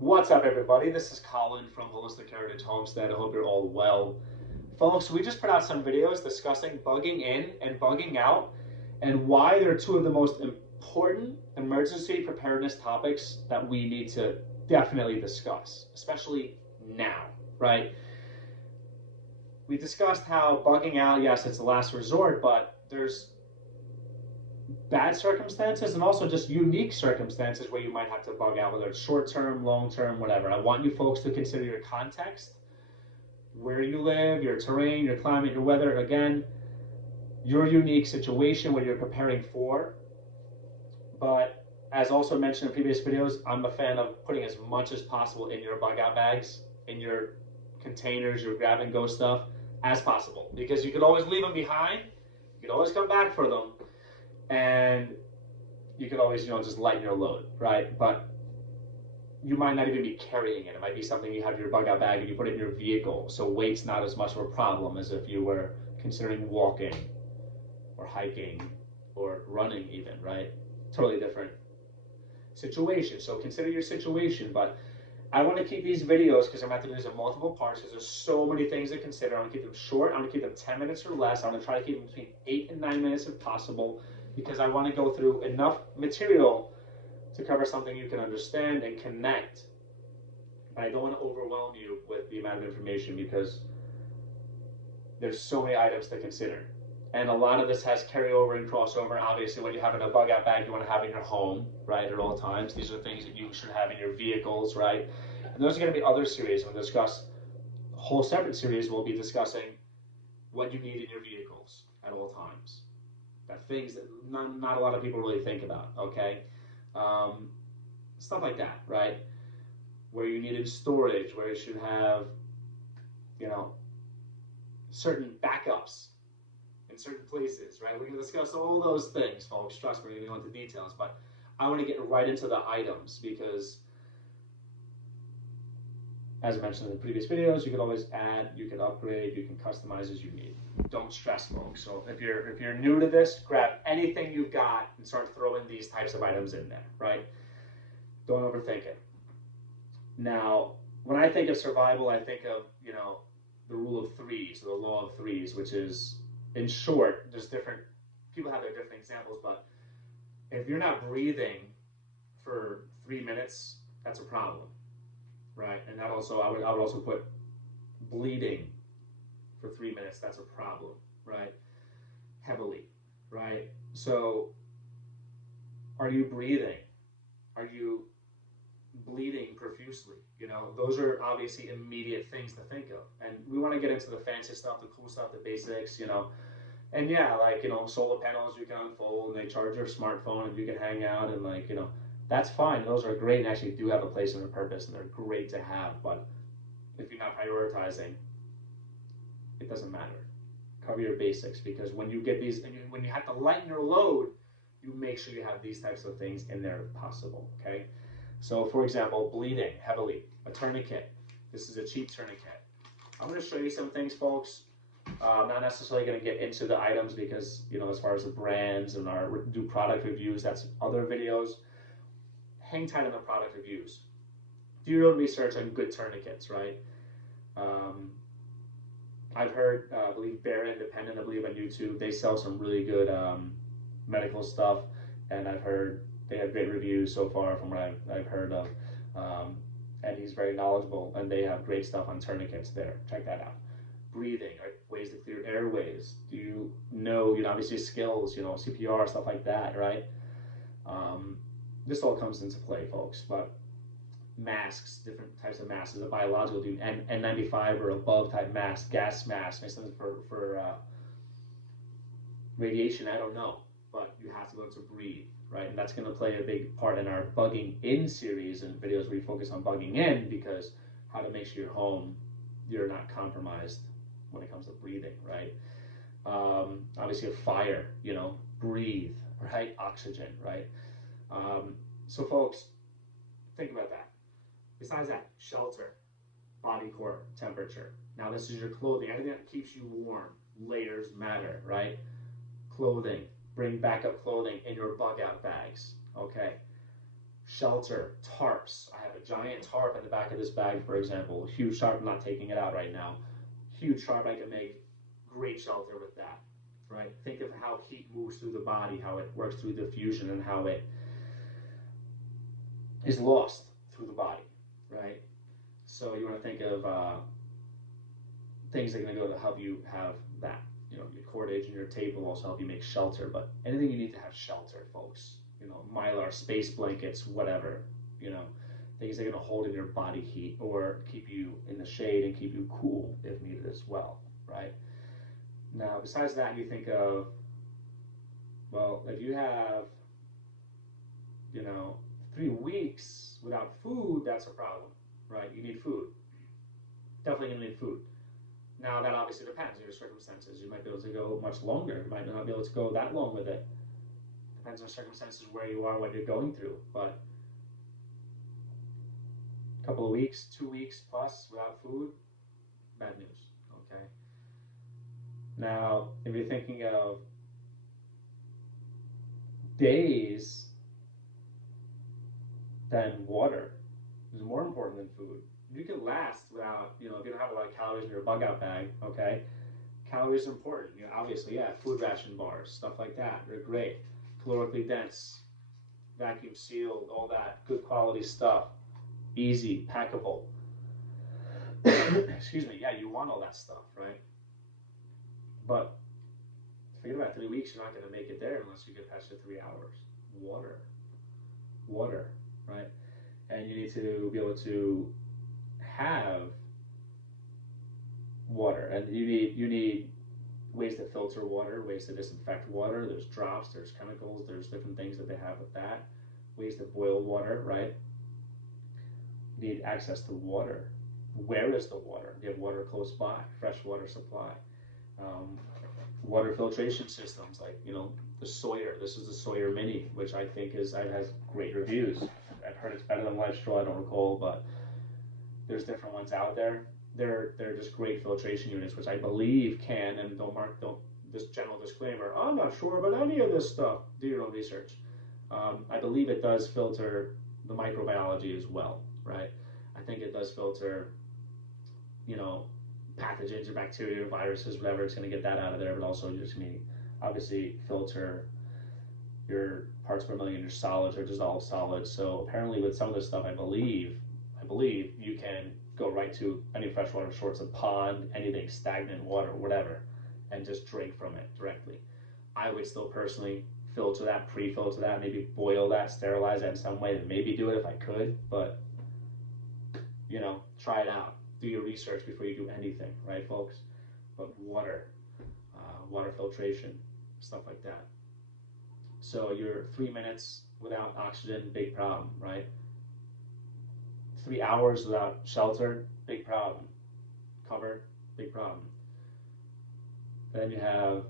What's up, everybody? This is Colin from Holistic Heritage Homestead. I hope you're all well. Folks, we just put out some videos discussing bugging in and bugging out and why they're two of the most important emergency preparedness topics that we need to definitely discuss, especially now, right? We discussed how bugging out, yes, it's the last resort, but there's bad circumstances and also just unique circumstances where you might have to bug out, whether it's short term, long term, whatever. I want you folks to consider your context, where you live, your terrain, your climate, your weather, again, your unique situation, what you're preparing for. But as also mentioned in previous videos, I'm a fan of putting as much as possible in your bug out bags, in your containers, your grab and go stuff as possible, because you could always leave them behind. You could always come back for them, and you could always, just lighten your load, right? But you might not even be carrying it. It might be something you have in your bug out bag and you put it in your vehicle. So weight's not as much of a problem as if you were considering walking or hiking or running even, right? Totally different situation. So consider your situation. But I want to keep these videos, because I'm going to have to do this in multiple parts, because there's so many things to consider. I want to keep them short. I want to keep them 10 minutes or less. I want to try to keep them between 8 and 9 minutes if possible, because I want to go through enough material to cover something you can understand and connect. But I don't want to overwhelm you with the amount of information, because there's so many items to consider. And a lot of this has carryover and crossover. Obviously, what you have in a bug out bag, you want to have in your home, right, at all times. These are things that you should have in your vehicles, right? And those are going to be other series. We'll discuss a whole separate series. We'll be discussing what you need in your vehicles at all times. That things that not a lot of people really think about, okay? Stuff like that, right? Where you needed storage, where you should have, certain backups in certain places, right? We're going to discuss all those things, folks. Trust me, we're going to go into details, but I want to get right into the items, because as I mentioned in the previous videos, you can always add, you can upgrade, you can customize as you need. Don't stress, folks. So if you're new to this, grab anything you've got and start throwing these types of items in there, right? Don't overthink it. Now, when I think of survival, I think of, the rule of threes, or the law of threes, which is, in short, there's different, people have their different examples, but if you're not breathing for 3 minutes, that's a problem, right? And that also, I would also put bleeding for 3 minutes, that's a problem, right? Heavily, right? So, are you breathing? Are you bleeding profusely? Those are obviously immediate things to think of. And we want to get into the fancy stuff, the cool stuff, the basics, And yeah, solar panels you can unfold and they charge your smartphone and you can hang out and that's fine. Those are great and actually do have a place and a purpose and they're great to have. But if you're not prioritizing, it doesn't matter. Cover your basics, because when you get these, and when you have to lighten your load, you make sure you have these types of things in there if possible, okay? So, for example, bleeding heavily, a tourniquet. This is a cheap tourniquet. I'm going to show you some things, folks. I'm not necessarily going to get into the items because, as far as the brands and do product reviews, that's other videos. Hang tight on the product reviews. Do your own research on good tourniquets, right? I've heard, I believe Bear Independent, I believe on YouTube, they sell some really good medical stuff, and I've heard they have great reviews so far from what I've heard of. And he's very knowledgeable, and they have great stuff on tourniquets there. Check that out. Breathing, right? Ways to clear airways. Do you know, obviously skills, CPR, stuff like that, right? This all comes into play, folks. But masks, different types of masks, is a biological, N95 or above type mask, gas mask, something for radiation, I don't know. But you have to be able to breathe, right? And that's going to play a big part in our bugging in series and videos where we focus on bugging in, because how to make sure you're home, you're not compromised when it comes to breathing, right? Obviously a fire, breathe, right? Oxygen, right? So folks, think about that. Besides that, shelter, body core temperature. Now this is your clothing, anything that keeps you warm. Layers matter, right? Clothing, bring backup clothing in your bug out bags, okay? Shelter, tarps. I have a giant tarp in the back of this bag, for example. A huge tarp, I'm not taking it out right now. Huge tarp, I can make great shelter with that, right? Think of how heat moves through the body, how it works through diffusion, and how it is lost through the body, right? So you want to think of things that are going to go to help you have that. You know, your cordage and your tape will also help you make shelter, but anything you need to have shelter, folks. You know, Mylar, space blankets, whatever, you know, things that are going to hold in your body heat or keep you in the shade and keep you cool if needed as well, right? Now, besides that, you think of, well, if you have, you know, 3 weeks without food, that's a problem, right? You need food. Definitely going to need food. Now, that obviously depends on your circumstances. You might be able to go much longer. You might not be able to go that long with it. Depends on circumstances, where you are, what you're going through. But a couple of weeks, 2 weeks plus without food, bad news, okay? Now, if you're thinking of days, then water is more important than food. You can last without, you know, if you don't have a lot of calories in your bug out bag, okay? Calories are important. You know, obviously, yeah, food ration bars, stuff like that, they're great. Calorically dense, vacuum sealed, all that good quality stuff, easy, packable. Excuse me, yeah, you want all that stuff, right? But forget about 3 weeks, you're not going to make it there unless you get past the 3 hours. Water, right? And you need to be able to have water, and you need ways to filter water, ways to disinfect water. There's drops, there's chemicals, there's different things that they have with that. Ways to boil water, right? You need access to water. Where is the water? Do you have water close by? Fresh water supply. Water filtration systems, like, you know, the Sawyer. This is the Sawyer Mini, which I think has great reviews. I've heard it's better than Life Straw, I don't recall, but there's different ones out there. They're just great filtration units, which I believe can, and don't this general disclaimer, I'm not sure about any of this stuff. Do your own research. I believe it does filter the microbiology as well, right? I think it does filter, you know, pathogens or bacteria or viruses, whatever. It's going to get that out of there, but also you're just going to obviously filter your parts per million, your solids or dissolved solids. So apparently with some of this stuff, I believe you can go right to any freshwater source, a pond, anything, stagnant water, whatever, and just drink from it directly. I would still personally filter that, pre-filter that, maybe boil that, sterilize that in some way, and maybe do it if I could, but, you know, try it out. Do your research before you do anything, right, folks? But water, water filtration, stuff like that. So you're 3 minutes without oxygen, big problem, right? 3 hours without shelter, big problem. Cover, big problem. Then you have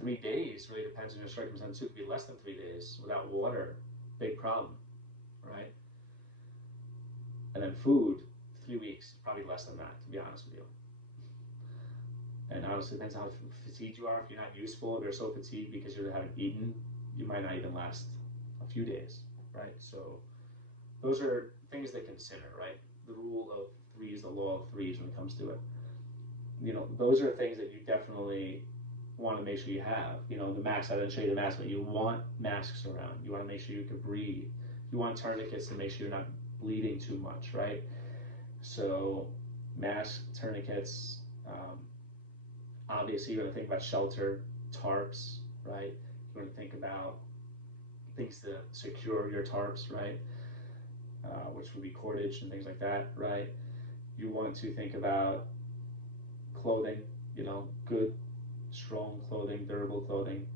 3 days, really depends on your circumstance. It could be less than 3 days without water, big problem, right? And then food, 3 weeks, probably less than that, to be honest with you. And honestly, it depends on how fatigued you are. If you're not useful, if you're so fatigued because you haven't eaten, you might not even last a few days, right? So those are things to consider, right? The rule of threes, the law of threes when it comes to it. You know, those are things that you definitely want to make sure you have. You know, the mask, I didn't show you the mask, but you want masks around. You want to make sure you can breathe. You want tourniquets to make sure you're not bleeding too much, right? So masks, tourniquets, obviously you're going to think about shelter, tarps, right? You're going to think about things to secure your tarps, right? Which would be cordage and things like that, right? You want to think about clothing, you know, good, strong clothing, durable clothing,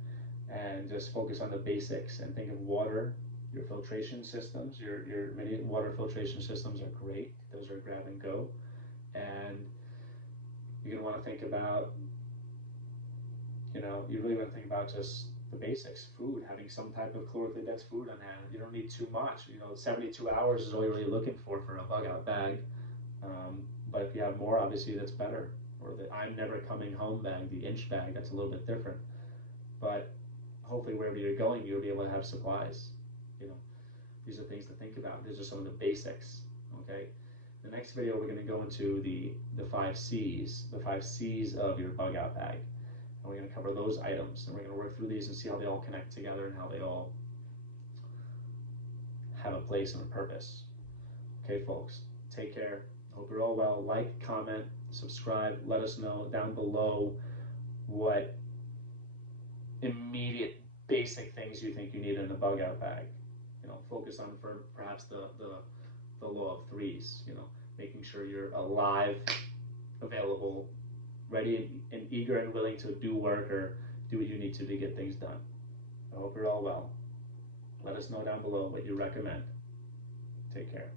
and just focus on the basics and think of water. Your filtration systems, your many water filtration systems are great. Those are grab and go. And you're going to want to think about, you know, you really want to think about just the basics, food, having some type of calorically dense food on hand. You don't need too much. You know, 72 hours is all you're really looking for a bug out bag. But if you have more, obviously that's better. Or the I'm never coming home bag, the inch bag, that's a little bit different. But hopefully wherever you're going, you'll be able to have supplies, you know. These are things to think about. These are some of the basics, okay? The next video, we're gonna go into the 5 C's, the 5 C's of your bug out bag. And we're gonna cover those items, and we're gonna work through these and see how they all connect together and how they all have a place and a purpose. Okay, folks, take care. Hope you're all well. Like, comment, subscribe. Let us know down below what immediate basic things you think you need in a bug out bag. You know, focus on for perhaps the law of 3's, you know, making sure you're alive, available, ready and eager and willing to do work or do what you need to get things done. I hope you're all well. Let us know down below what you recommend. Take care.